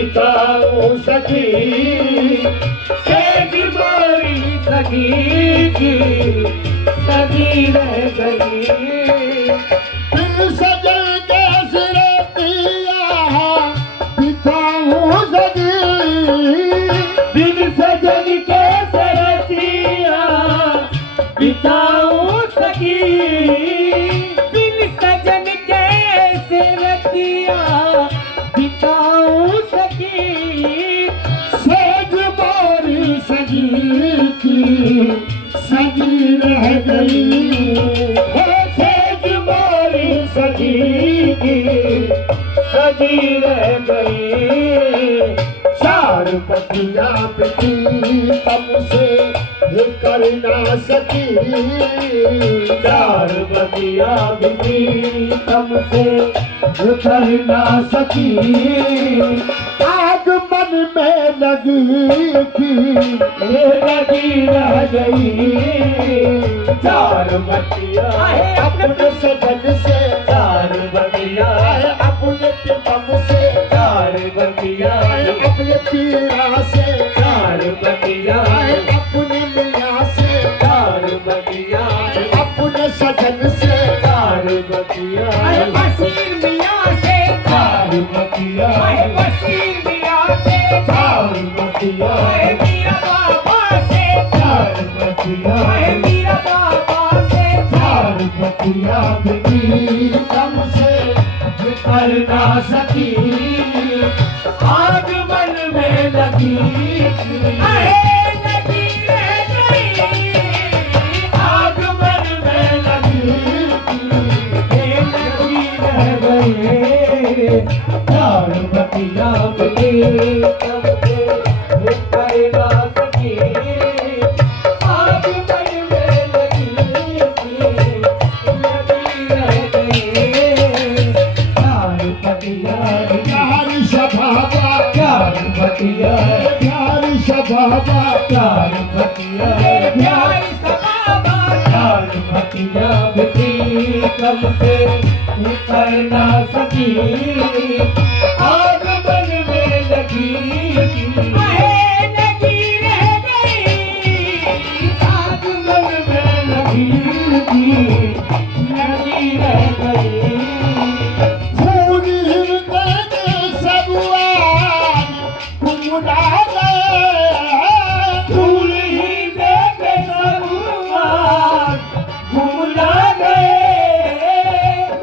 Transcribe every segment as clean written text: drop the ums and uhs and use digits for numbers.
बिताऊं सखी सेज मोरी सखी की सजी रह गई। दिल सजल के सिरतिया बिताऊं सखी, दिल सजल के सिरतिया बिताऊं सखी, दिल सजन के सिरतिया बिताऊं सखी, सेज मोरी सजी की सजी रह गई। सेज मोरी सजी की सजी रह गई। चार बतिया बिती तुमसे ये कर ना सकी, चार बतिया बिती तुमसे ये कर ना सकी। आग मन में लगी थी ये लगी रह गई। चार बतिया अपने सजन से, चार बतिया अपने पितम से, चार बतिया अपने पीड़ा से, चार बतिया अपने मियाँ से, चार बतिया अपने सजन से, चार बतिया बशीर मियाँ से, चार बतिया बशीर मियाँ से, चार बतिया मीरा बाबा से, चार बतिया मीरा बाबा से, चार बतिया बिती तुमसे ये कर ना सकी। आग मन में लगी लगी रह गई। आग मन में लगी लगी रह गई। चार बतिया बिती तुमसे ये कर ना सकी। आग मन में लगी रह गई। चार बतिया प्यार शबाबा, चार बतिया प्यार शबाबा, चार बतिया प्यार सबाबा, चार बतिया बिती तुमसे ये कर ना सकी। आग मन में लगी लगी रह गई। आग मन में लगी रह गई। फूल हृदय के सब आज गुमरा गए। फूल ही देखे सब आज घुमला गए।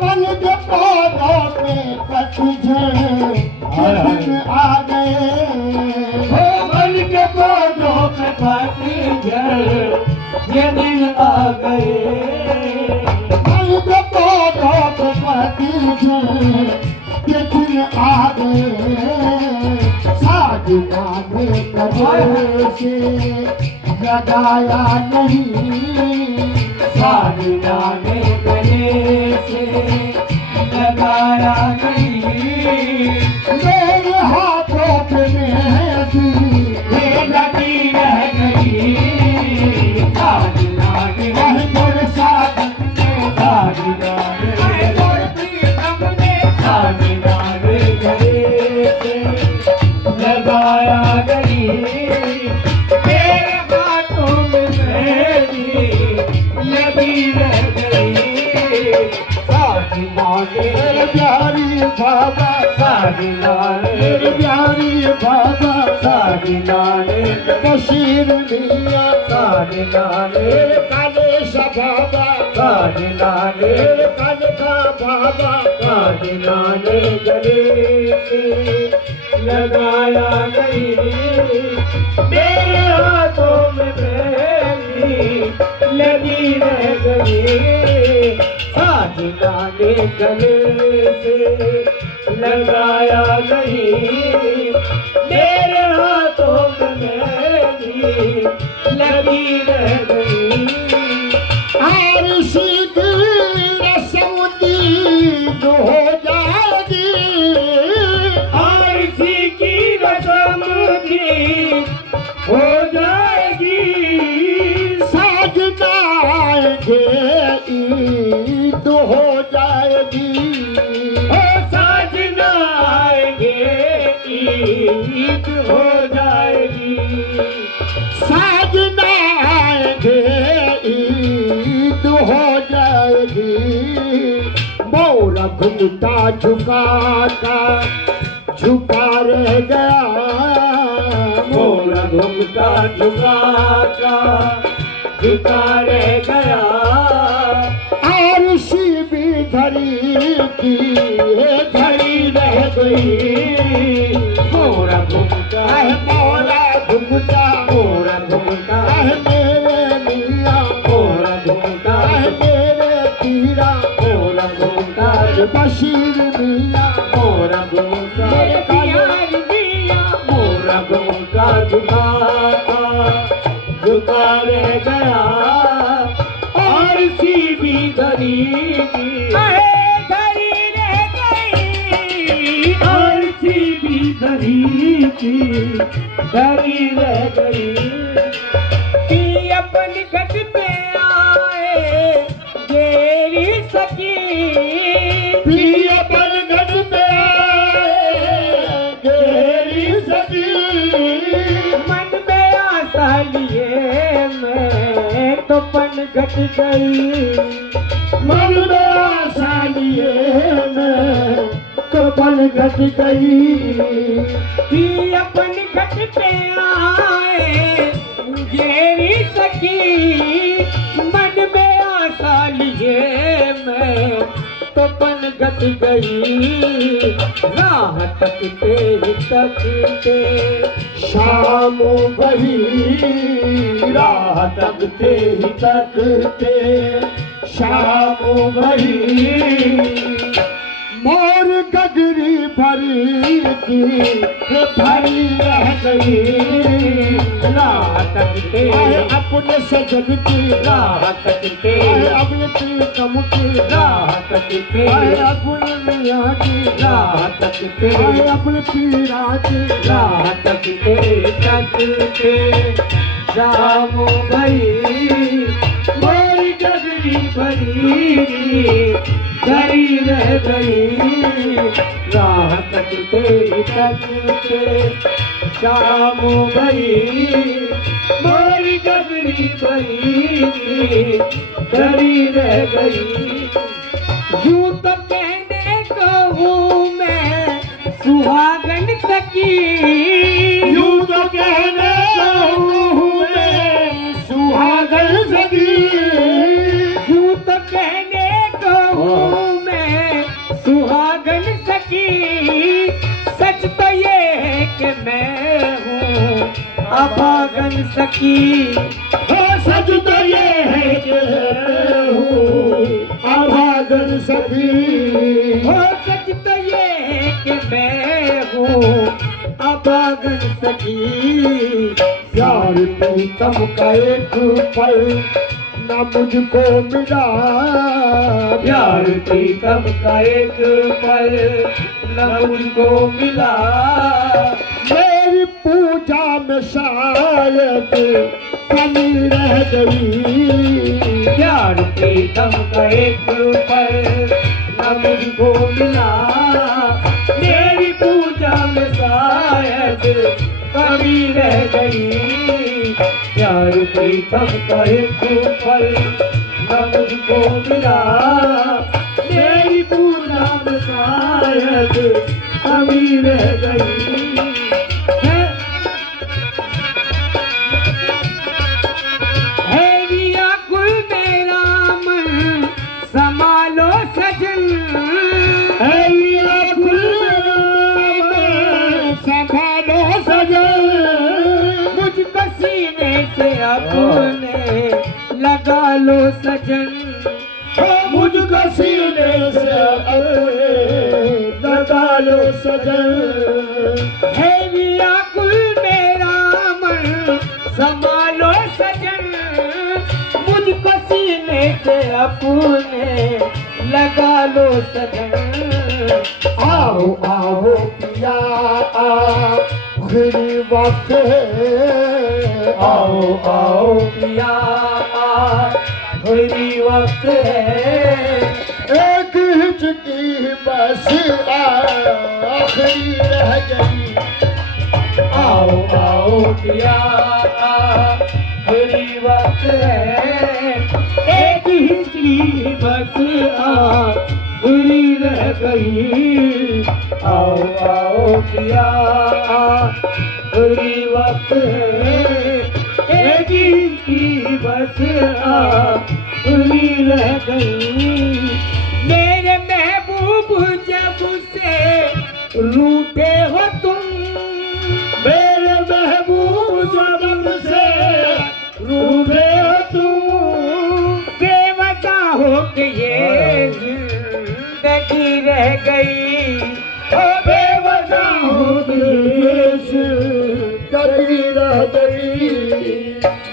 मन के पौधों में पतझड़ के दिन आ गए। हो मन के पौधों पे पतझड़ ये दिन आ गए। मन के पौधों पे पतझड़ के दिन आ गए। साजना ने कभी से लगाया नहीं, साजना ने गले से लगाया नहीं। मेरे हाथों पे मेहंदी ये लगी रह गई। साजना ने मेरे साथ साजना ने साजना ने गले से लगाया नहीं। तेरे हाथों में मेहंदी लगी रह गई। साजना ने मेरे प्यारी बाबा, साजना मेरे ने प्यारी बाबा, साजना ने बशीर मियाँ, साजना ने मेरे काले बाबा, साजना ने मेरे काले का बाबा। साजना ने गले से लगाया नहीं। मेरे हाथों में मेहंदी लगी रह गई। साजना ने गले से लगाया नहीं। मेरे हाथों में मेहंदी लगी रह गई। हर सीधी रस्म दीद हो जाएगी। आरसी की रस्म भी हो जाएगी। साजना आएंगे ईद हो जाएगी। ओ साजना आएंगे ईद घुमटा झुका कर झुका रह गया मोरा घुमटा झुका रह गया आरसी भी धरी की धरी रह गई मोरा घुमटा मोरा घुमटा मोरा घुमटा मेरे मियाँ मोरा घुमटा मेरे पीरा मोरा घुमटा बशीर मियाँ मोरा घुमटा मेरे प्यार दिया मोरा घुमटा झुका रह गया आरसी भी धरी धरी रह गई आरसी भी धरी रह गई कि अपन घट पे आए गेरी सकी प्रिय पलगट पे आए गेरी सकी मन में आशा लिए मैं तो पन घट गई मन में आशा लिए मैं तो पलगट गई कि अपन घट पे आए गेरी सकी मन में आशा लिए मैं तो पन घट गई राह तकते ही तकते शाम बही राह तकते ही तकते शाम बही मोर गगरी भरी की भरी रह गई राह तकते अपने सजन की राह तकते अपने प्रीतम की राह तकते अपने मियाँ की राह तकते अपने पीरा की राह तकते शाम भई मोरी गगरी भरी धरी रह गई राह तकते शाम भई मोरी गगरी भरी धरी रह गई यूं तो कहने को हूँ मैं सुहागन सकी यूं तो कहने हूँ मैं सुहागन सकी यूं तो कहने को हूँ मैं सुहागन सकी सच तो ये है कि मैं हूँ अभागन सकी हो सच तो ये है कि हूँ अभागन सकी हो सच तो ये है कि मैं हूँ अभागन सकी प्यार प्रीतम का एक पल न मुझको मिला प्यार प्रीतम का एक पल न मुझको मिला मेरी पूजा में शायद कमी रह गई प्यार प्रीतम का एक पल न मुझको मिला मेरी पूजा में शायद कमी रह गई प्यार प्रीतम का एक पल न मुझको मिला मेरी पूजा में शायद कमी रह गई है व्याकुल मेरा मन संभालो सजन ऐ व्याकुल में संभालो सजन मुझको सीने से अपने लगा लो सजन मुझको सीने से अपने लगा लो सजन है व्याकुल मेरा मन संभालो सजन मुझको सीने से अपने लगा लो सजन आओ आओ पिया आखिरी वक्त है आओ आओ पिया आखिरी वक्त है एक हिचकी बस आखिरी रह गई आओ आओ पिया आखिरी वक्त है एक हिचकी बस आखिरी रह गई। आओ आओ पिया बुरी वक्त है एक की बस बुरी रह गई। मेरे महबूब जब से रूठे हो तुम, मेरे महबूब जब से रूठे हो तुम। बेवजह हो के ये जिंदगी रह गई। बेवजह हो देश कभी रह गई।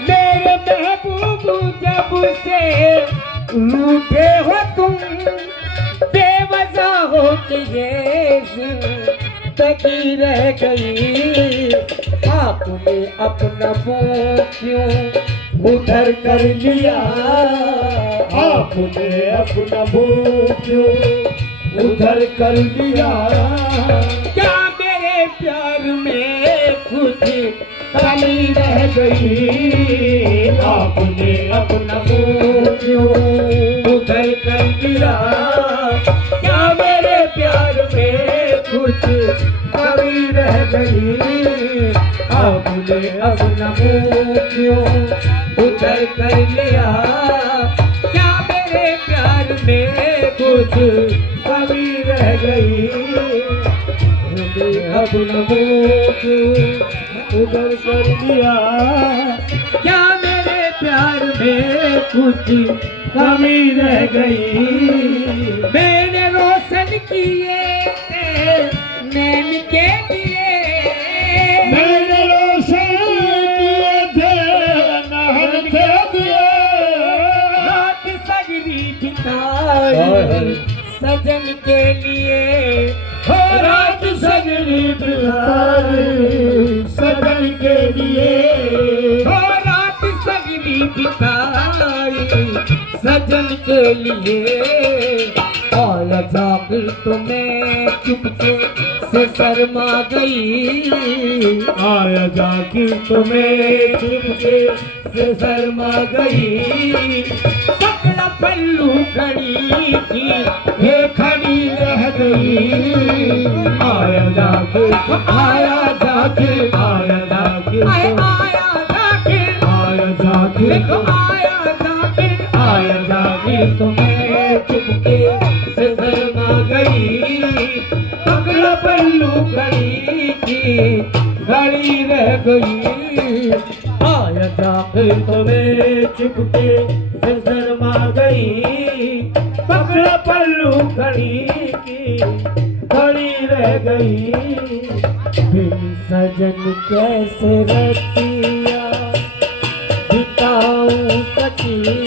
मेरे महबूब जब से रूठे हो तुम, बेवजह हो के ये जिंदगी रह गई। आपने अपना मुंह क्यों उधर कर लिया। आपने अपना मुंह क्यों उधर कर लिया। क्या मेरे प्यार में कुछ कमी रह गई। आपने अपना मुंह क्यों उधर कर लिया। क्या मेरे प्यार में कुछ कमी रह गई। आपने अपना मुंह क्यों उधर कर लिया। क्या मेरे प्यार में कुछ कमी रह गई। अपना मुंह क्यों उधर कर लिया। क्या मेरे प्यार में कुछ कमी रह गई। मैंने रोशन किए थे नैन के लिए। मैंने रोशन किए थे नहर के दिए। रात सगरी बिताई सजन के लिए। हो रात सगरी बिताई सजन के लिए। हो रात सगरी बिताई सजन के लिए। आया जाकर तो मैं चुपके से शर्मा गई। आया जाके तुम्हें चुपके से शर्मा गई। पकड़ा पल्लू घड़ी की ये खड़ी रह गई। आया जाके आया जाके आया जाके आया जाके आया जाके देखो आया जाके आया जाके तुम्हें चुपके से शर्मा गई। पकड़ा पल्लू घड़ी की घड़ी रह गई। आया जाके तुम्हें चुपके से शर्मा गई। पकड़ा पल्लू घड़ी की घड़ी रह गई। बिन सजन कैसे रतिया बिताऊं सखी।